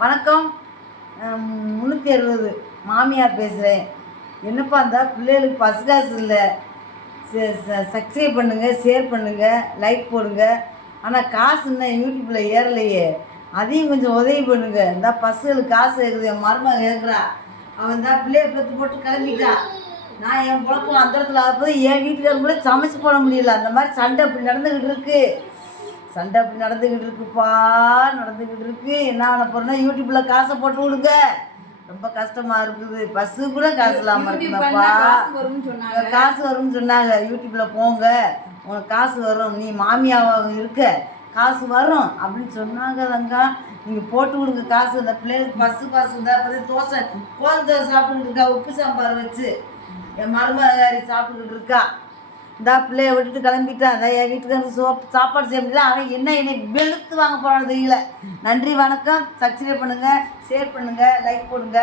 வணக்கம். 360 மாமியார் பேசுகிறேன். என்னப்பா இருந்தால் பிள்ளைகளுக்கு பஸ் காசு இல்லை. சப்ஸ்கிரைப் பண்ணுங்கள், ஷேர் பண்ணுங்கள், லைக் போடுங்க. ஆனால் காசு இன்னும் யூடியூப்பில் ஏறலையே, அதையும் கொஞ்சம் உதவி பண்ணுங்க. இந்த பஸ்ஸுகளுக்கு காசு கேட்குது. என் மருமக கேட்குறா. அவன் தான் பிள்ளைய பற்றி போட்டு கிளம்பிட்டா. நான் என் குழப்பம் அந்த இடத்துல ஆகும்போது என் வீட்டுக்காரங்களே சமைச்சு போட முடியல. அந்த மாதிரி சண்டை அப்படி நடந்துக்கிட்டு இருக்கு. இருக்குப்பா, நடந்துக்கிட்டு இருக்கு. என்ன பண்ண போறேன்னா யூடியூப்பில் காசை போட்டு விடுங்க. ரொம்ப கஷ்டமாக இருக்குது. பஸ்ஸு கூட காசு இல்லாமல் இருக்குல்லப்பா. காசு வரும்னு சொன்னாங்க. யூடியூப்பில் போங்க, உனக்கு காசு வரும், நீ மாமியாவாக இருக்க, காசு வரும் அப்படின்னு சொன்னாங்க. தங்கா நீங்கள் போட்டு விடுங்க காசு. இந்த பிள்ளைகளுக்கு பஸ்ஸு காசு இருந்தால் பற்றி தோசை கோல் தோசை சாப்பிட்டுக்கிட்டு இருக்கா, உப்பு சாம்பார் வச்சு. என் மருமகாரி சாப்பிட்டுக்கிட்டு இருக்கா. இந்த பிள்ளைய விட்டுட்டு கிளம்பிட்டான். அந்த என் வீட்டுக்கு சாப்பாடு செய்ய முடியல. அவன் என்னை வெளுத்து வாங்க போகிறான்னு தெரியல. நன்றி, வணக்கம். சப்ஸ்கிரைப் பண்ணுங்கள், ஷேர் பண்ணுங்கள், லைக் போடுங்க.